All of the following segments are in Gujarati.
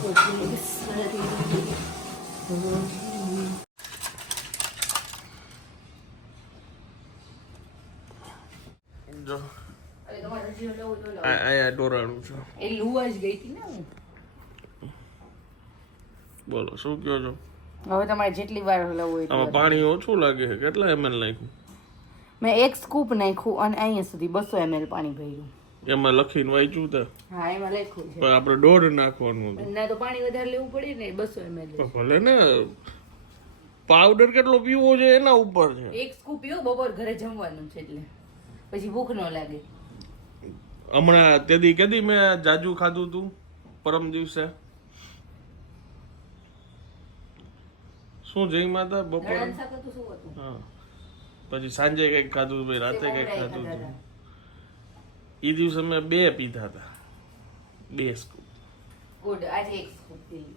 જો અહીંયા ડોરાણું છે એ લુવા જ ગઈ હતી ને હું. બોલો શું કહો છો? હવે તમારે જેટલી વાર હલાવવું હોય આમાં પાણી ઓછું લાગે છે. કેટલા ml નાખ્યું? મેં એક સ્કૂપ નાખ્યું અને અહીંયા સુધી 200 ml પાણી ભર્યું. એમાં લખીને વાંચ્યું તા હા એમાં લખ્યું છે. પણ આપણે 1.5 નાખવાનું હતું. ના તો પાણી વધારે લેવું પડે ને 200 ml. ભલે ને પાવડર કેટલો પીવો છે એના ઉપર છે. એક સ્કૂપ પીવો બપોર ઘરે જમવાનું છે એટલે પછી ભૂખ ન લાગે. હમણાં તેદી કેદી મેં જાજુ ખાધું તું પરમ દિવસે શું જઈ માતા બપોર હા પછી સાંજે કઈક ખાધું ભાઈ રાતે કઈક ખાધું હતું એ દિવસે મેં 2 પીધા હતા 2 સ્કૂપ. ગુડ આજે એક સ્કૂપ પી.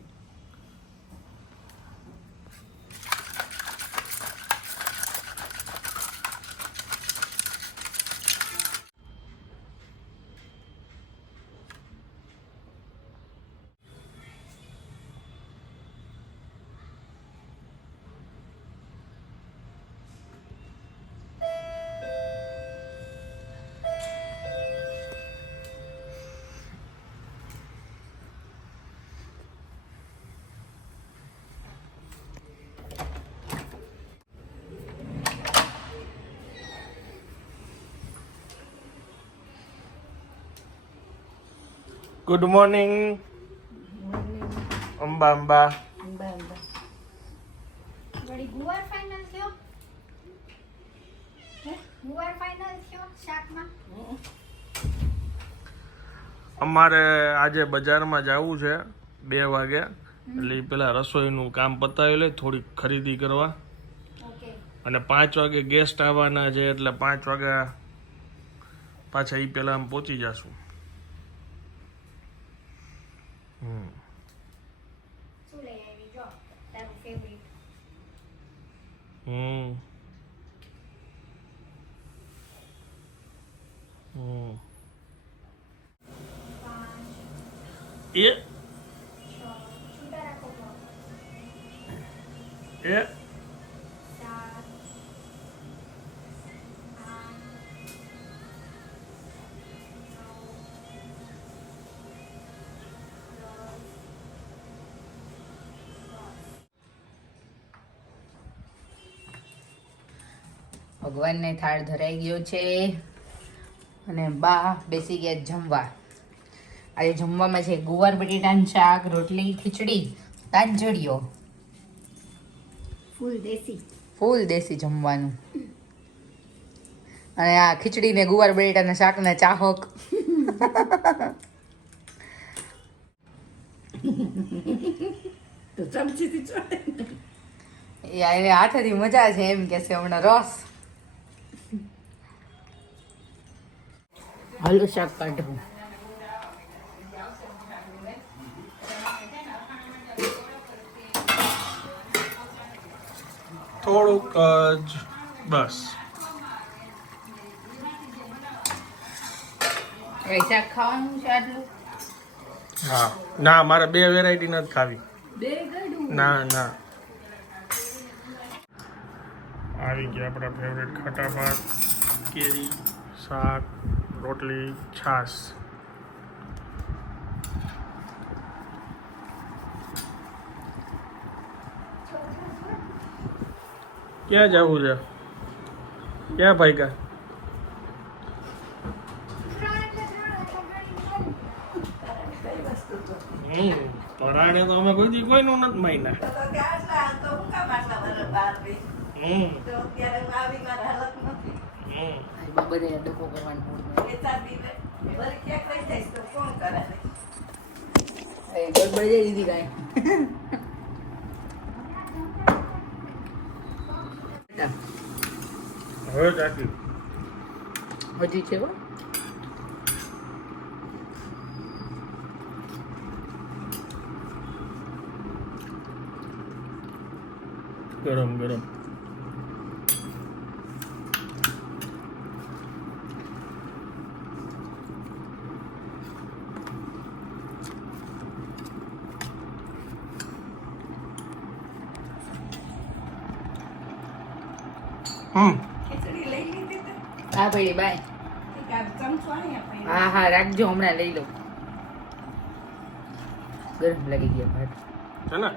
Good morning Amba Amba. વળી ગુવાર ફાઇનલ થયો હે ગુવાર ફાઇનલ થયો શાકમાં. અમારે આજે બજારમાં જવું છે 2 વાગે એટલે પેલા રસોઈનું કામ પતાવી લે થોડી ખરીદી કરવા ઓકે અને 5 વાગે ગેસ્ટ આવવાના છે એટલે 5 વાગ્યા પાછા એ પેલા આમ પહોંચી જશું. શું લઈ આવી જો તારું ફેવરિટ. એ છૂટા રાખો તો એ 7 ભગવાનને થાળ ધરાઈ ગયો છે અને બા બેસી ગયા જમવા. આજે જમવામાં છે ગુવાર બટેટાનું શાક, રોટલી, ખીચડી, તાંજળીઓ. ફૂલ દેશી જમવાનું. અને આ ખીચડી ને ગુવાર બટેટાના શાકના ચાહક. તો ચમચીથી ચોટે એને હાથેથી મજા છે એમ કે છે હમણાં રસ. હાલો શાક કાઢવું. થોડુંક જ બસ. એ શાક ખાવાનું છે આટલું? હા ના મારે 2 વેરાયટી નથી ખાવી. 2 ગળું ના ના આવી ગયા આપણા ફેવરેટ ખાટા ભાત, કેરી, શાક, રોટલી, છાશ. ક્યાં જવું છે? ક્યાં ભાઈકા? પરાણે તો અમે કોઈ દી કોઈનું નથી માયના. બધે ડકો કરવાનું મૂડ ગડબડ દીધી કાંઈ. હવે ચાકી હજી છે હો. ગરમ ગરમ. ખીચડી લઈ લીધી તો હા ભાઈ બાય. એક આ ચમચો અહીંયા પાણી. હા હા રાખજો, હમણાં લઈ લો. ગરમ લાગી ગયા ભાત. છે ને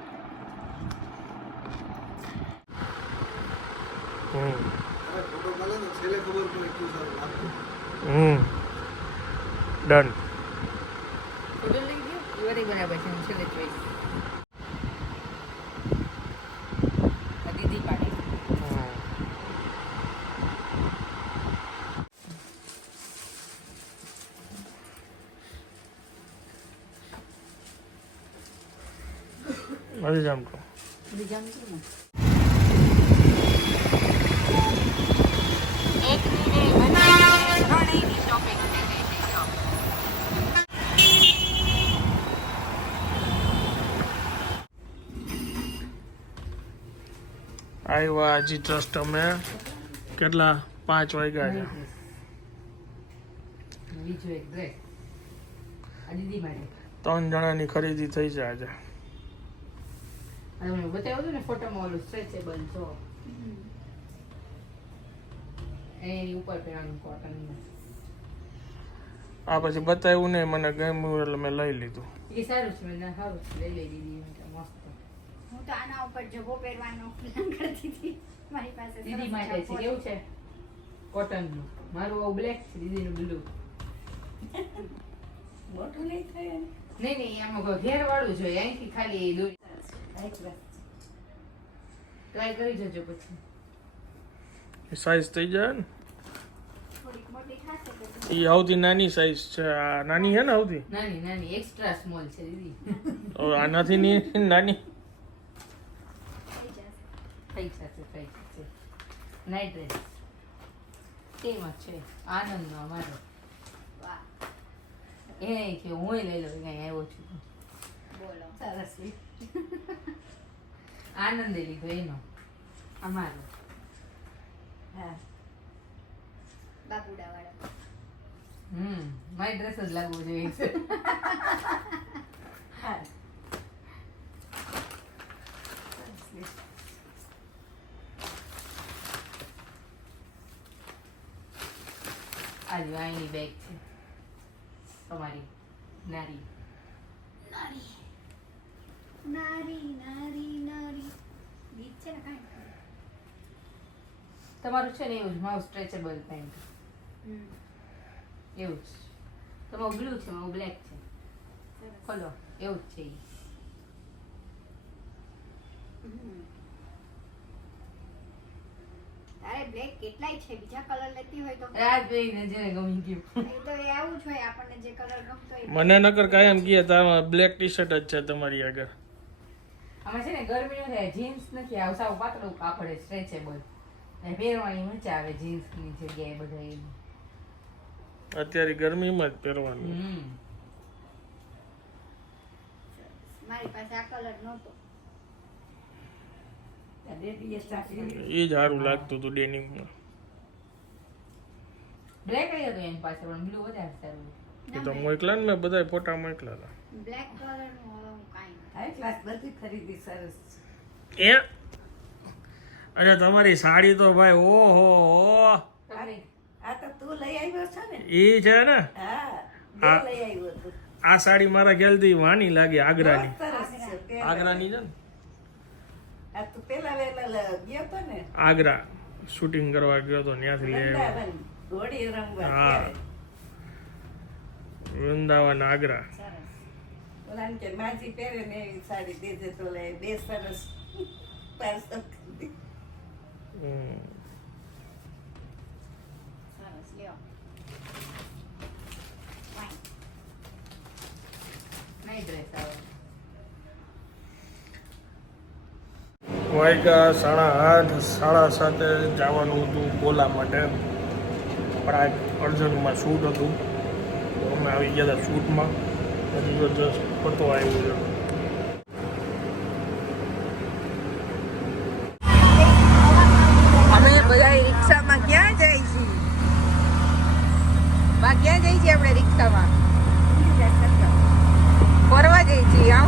ડન. ફોટો લઈ ગયો બરાબર છે. હું છેલ્લે જોઈશ. આ દીદી પાડે. મળી જામ તો બીજા ને આવ્યા હજી ટ્રસ્ટ અમે કેટલા 5 વાગ્યા છે. બીજો એક ડ્રેસ આ દીદી માટે. 3 જણાની ખરીદી થઈ છે આજે. મેં બતાવ્યું હતું ને ફોટોમાં ઓલું સ્ટ્રેચેબલ છો એની ઉપર પહેરવાનું કોટન. આ પછી બતાવ્યું ને મને ગમ્યું એટલે મેં લઈ લીધું. એ સારું છે. મેં સારું છે લઈ લઈ દીધી મસ્ત. હું તો આના ઉપર જબો પહેરવાનો પ્લાન કરતી હતી. મારી પાસે દીદી માટે છે. કેવું છે? કોટનનું. મારું આવું બ્લેક છે, દીદીનું બ્લુ. મોટું નહીં થાય એમ. નહીં નહીં આમાં ઘેર વાળું જોઈએ. અહીંથી ખાલી દોરી ટ્રાય કરી જજો પછી. સાઈઝ થઈ જાય ને. થોડીક મોટી થશે તો એ સૌથી નાની સાઈઝ છે. આ નાની છે ને સૌથી. નાની નાની એક્સ્ટ્રા સ્મોલ છે દીદી. હવે આનાથી નાની. થઈ જશે. થઈ જશે. નાઇટ ડ્રેસ સેમ જ છે. આનંદનો અમારો વાહ, એ કે હું લઈ લઉં કઈ આવ્યો છું તો. બોલો. સરસ લી. આનંદે લીધો એનો અમારો. હા બાબુડા વાળા. મારી ડ્રેસ જ લાગવું જોઈએ. હા સરસ લી. આજે આઈની બેગ છે તમારી નારી. નારી નારી નારી નારી ગીત છે ને કાંઈ. તમારું છે ને એવું જ મારું સ્ટ્રેચેબલ પેન્ટ એવું જ. તમારું બ્લુ છે મારું બ્લેક છે. સરસ. ખોલો એવું જ છે ઈ. તારે બ્લેક કેટલાય છે, બીજા કલર લેતી હોય તો રાત જોઈને જેને ગમી ગયું. એ તો એ આવું જ હોય, આપણને જે કલર ગમતો હોય. મને નકર કાયમ કહે તારા બ્લેક ટી શર્ટ જ છે તમારી આગળ. આમાં છે ને ગરમી નો થાય. જીન્સ નથી આવું સાવ પાતળું કાપડ સ્ટ્રેચેબલ. પહેરવાની મજા આવે જીન્સની જગ્યાએ બધા એમ. અત્યારે ગરમીમાં જ પહેરવાનું. મારી પાસે આ કલર નહોતો. રેડીએ ચાકરી એ જ સારું લાગતું હતું ડેનિમમાં. બ્લેક આવ્યો હતો એની પાસે પણ બ્લુ વધારે સારું. એ તો મોકલા ને મેં બધા ફોટા મોકલા હતા. બ્લેક કલર નું હવે હું કાંઈ નથી. હાઈ ક્લાસ બધી ખરીદી સરસ એ અરે તમારી સાડી તો ભાઈ ઓહો તમને આ તો તું લઈ આવ્યો છે ને એ છે ને. હા હા. લઈ આવ્યો તું આ સાડી મારા ખ્યાલથી વાની લાગે આગ્રાની. બહુ સરસ છે પહેરે. આગ્રાની છે ને. આ તું પેલા વેલા ગયો તો ને આગ્રા શૂટિંગ કરવા ગયો તો ત્યાંથી લઈ આવ્યો. વૃંદાવન ઘોડી રમવા હા. ત્યારે. વૃંદાવન આગ્રા. સરસ. ઓલાને કે માજી પહેરે ને એવી સાડી દેજે તો લે બે સરસ પાર્સલ કરી હમ. સરસ લ્યો. Fine. નહીં ડ્રેસ આવે. વાગ્યા 8:30 7:30 જવાનું હતું બોલા માટે, પણ આ અર્જન્ટમાં શૂટ હતું તો અમે આવી ગયા હતા શૂટમાં. પછી જો જસ્ટ ફરતો આવ્યો છે. અમે બધા રિક્ષામાં ક્યાં જાય છીએ? ક્યાં જઈએ છીએ આપણે રિક્ષામાં? ફરવા જઈએ છીએ.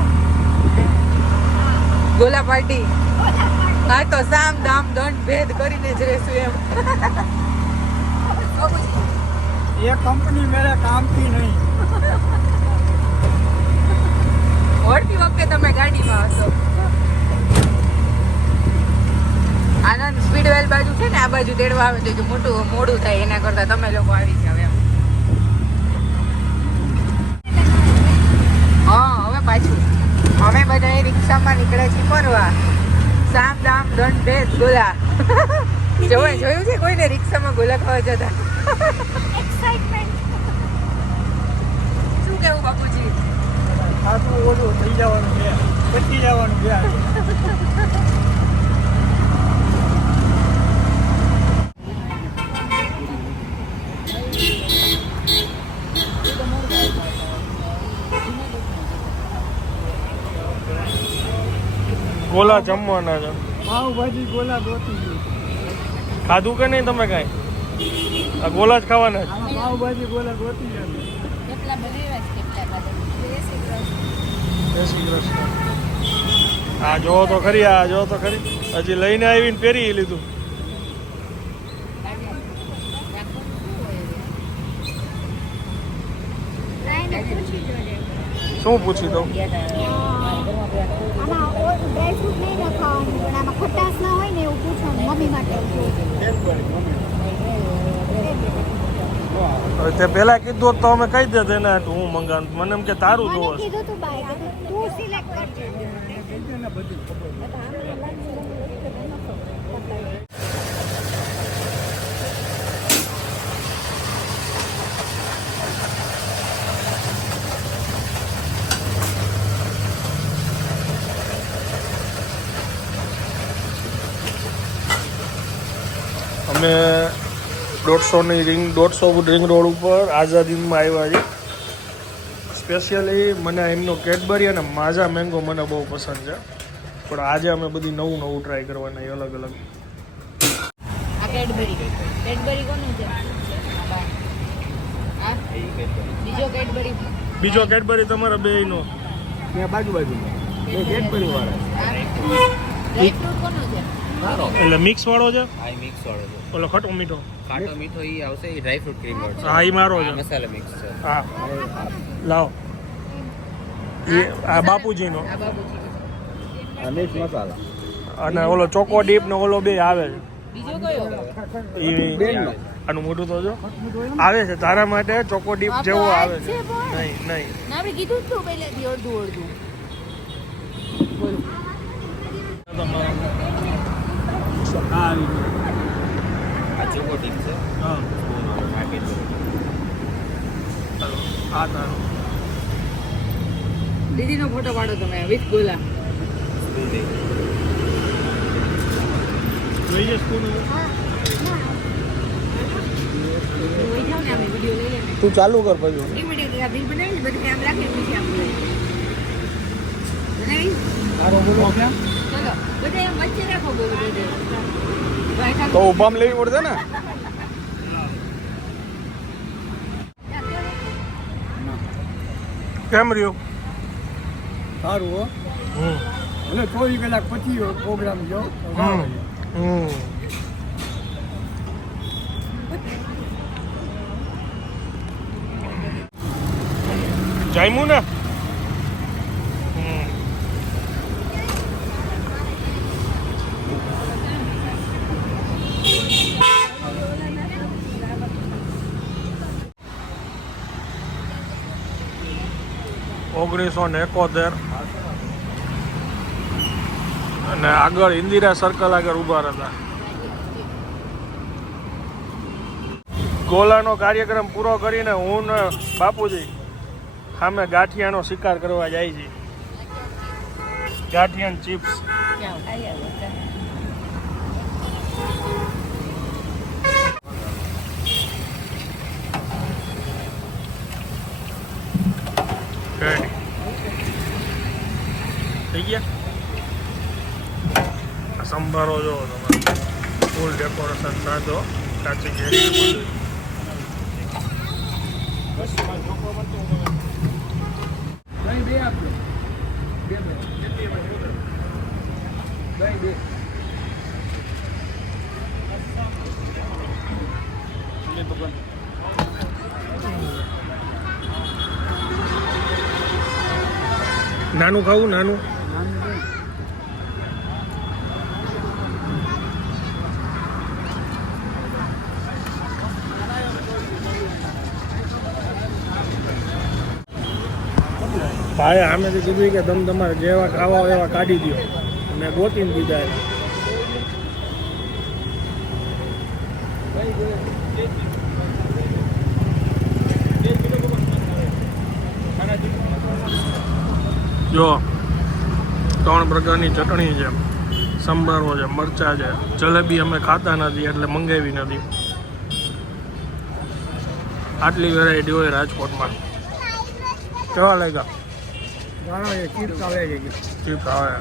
ગોલા પાર્ટી. હા તો સામ દામ દંડ ભેદ કરીને જ રહેશું એમ. ये कंपनी मेरे काम की नहीं. વળતી વખતે તમે ગાડીમાં હશો. આનંદ સ્પીડવેલ બાજુ છે ને, આ બાજુ તેડવા આવે તો મોટું મોડું થાય એના કરતા તમે લોકો આવી જાવ એમ. હા હવે પાછું અમે બધા એ રિક્ષામાં નીકળે છે ફરવા. સામ દામ દંડ ભેદ ગોલા. જોયું છે કોઈને રિક્ષામાં ગોલા ખાવા જતા? એક્સાઇટમેન્ટ. શું કેવું બાપુજી? ખાસું ઓલું થઈ જવાનું છે, પતી જવાનું છે. ગોલા જમવાના છે. પાવભાજી ગોલા ગોતી ગયું. ખાધું કે નહીં તમે કાંઈ? આ ગોલા જ ખાવાના છે. આમાં પાવભાજી ગોલા ગોતી ગયા. કેટલા બનાવ્યા છે, કેટલા ખાધા? જય શ્રી કૃષ્ણ. જય શ્રી કૃષ્ણ. આ જોવો તો ખરી, આ જોવો તો ખરી. હજી લઈને આવીને પહેરી લીધું. લાઈને પૂછી જોજે. શું પૂછી દઉં? આમાં ડ્રાય ફ્રૂટ નહીં નખાવાનું, પણ આમાં ખટાશ ના હોય ને એવું પૂછવાનું મમ્મી માટે. હવે તે પહેલા કીધું હોત તો અમે કહી દેત એને હાટું હું મંગાવું. મને એમ કે તારું મને જોવો છે. કીધું તું બાય, તું સિલેક્ટ કરજે. અમે 150 રિંગ રોડ ઉપર આઝાદીમાં આવ્યા છીએ. સ્પેશિયલી મને એમનો કેડબરી અને માઝા મેંગો મને બહુ પસંદ છે, પણ આજે અમે બધી નવું ટ્રાય કરવાના છે, અલગ અલગ. આ કેડબરી કોનું છે? આ બીજો કેડબરી તમારા બેયનો. બાજુ કેડબરી વાળા. ડ્રાય ફ્રૂટ કોનું છે? એટલે મિક્સ વાળો છે. આ મિક્સ વાળો છે. ઓલો ખટો મીઠો. ખાટો મીઠો ઈ આવશે, ઈ ડ્રાય ફ્રૂટ ક્રીમ વાળો છે. હા એ મારો છે. મસાલા મિક્સ છે. હા લાવો. એ આ બાપુજીનો. આ બાબુજી. મિક્સ મસાલા. અને ઓલો ચોકો ડીપ ને ઓલો બે આવે છે. બીજો કયો? ઈ આનું મોટું તો જો આવે છે તારા માટે. ચોકો ડીપ જેવો આવે છે. નહીં નહીં ના આપણે કીધું તું પહેલેથી અડધું બોલો. હા આ ચોકો ટીપ છે. હા આ કેટલું? આ તારું. દીદીનો ફોટો પાડો તમે વિથ ગોલા. સ્પૂન દે. જોઈએ સ્કૂલ લઈ જાઓ ને, અમે વિડીયો લઈ લઈએ. તું ચાલુ કર પછી. એક મિનિટ આ બિલ બનાવી બધું કામ રાખે પછી આપણે બનાવી. સારો બોલો ક્યાં ચલો બધે એમ વચ્ચે રાખો બોલો બધે. તો ઉભામ લેવી પડશે ને. કેમ રહ્યું? સારું હો. એટલે 24 કલાક પછી પ્રોગ્રામ જો. જામ્યું ને? ઓગણીસો 71 અને આગળ ઇન્દિરા સર્કલ આગળ ઉભા હતા. ગોલાનો કાર્યક્રમ પૂરો કરીને હું ને બાપુજી સામે ગાંઠિયાનો શિકાર કરવા જાય છે. ગાંઠિયા ચિપ્સ. રેડી થઈ ગયા. સંભારો જો તમારે ફૂલ ડેકોરેશન સાચો કાચી કેરી. બે આપજો. બે. નાનું ખાવું નાનું ભાઈ આમેથી કીધું કે તમે તમારે જેવા ખાવા હોય એવા કાઢી દો અને ગોતીને દીધા એને. જો 3 પ્રકારની ચટણી છે, સંભારો છે, મરચાં છે, જલેબી અમે ખાતા નથી એટલે મંગાવી નથી. આટલી વેરાયટી હોય રાજકોટમાં. કેવા લાગ્યા? ઘણા એ ચીપ્સ આવે છે. ચીપ આવે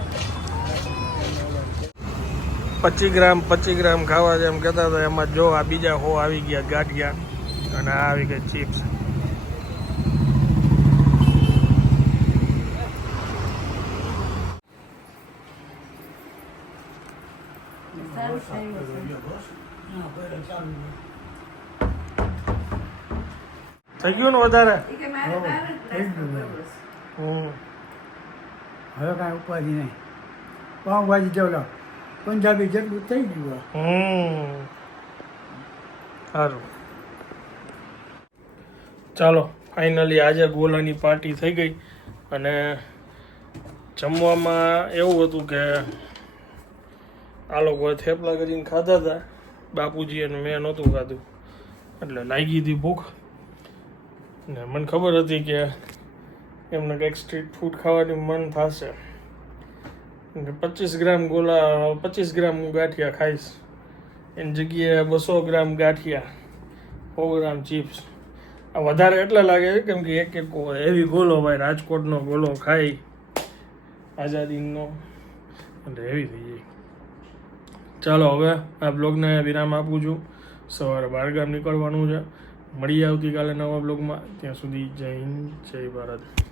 25 ગ્રામ ખાવા છે એમ કહેતા હતા. એમાં જો આ બીજા હો આવી ગયા ગાંઠિયા અને આ આવી ગઈ ચિપ્સ. થઈ ગયું ને વધારે? ઈ કે મારે બાર જ થઈ ગયું. બસ. હમ હવે કાંઈ ઉપાધિ નહીં. પાઉંભાજી જેવડા પંજાબી જેટલું થઈ ગયું. સારું ચાલો ફાઇનલી આજે ગોલાની પાર્ટી થઈ ગઈ અને જમવામાં એવું હતું કે આ લોકોએ થેપલા કરીને ખાધા હતા બાપુજી અને મેં નહોતું ખાધું એટલે લાગી હતી ભૂખ ને મને ખબર હતી કે એમને કંઈક સ્ટ્રીટ ફૂડ ખાવાની મન થશે. 25 ગ્રામ ગોલા 25 ગ્રામ હું ગાંઠિયા ખાઈશ એની જગ્યાએ 200 ગ્રામ ગાંઠિયા 100 ગ્રામ ચિપ્સ. આ વધારે એટલે લાગે છે કેમ કે એક હેવી ગોલો ભાઈ રાજકોટનો ગોલો ખાઈ આઝાદીનો એટલે હેવી થઈ જાય. ચાલો હવે આ બ્લોગને વિરામ આપું છું. સવારે 12 ગામ નીકળવાનું છે. મળીએ આવતીકાલે નવા બ્લોગમાં. ત્યાં સુધી જય હિન્દ જય ભારત.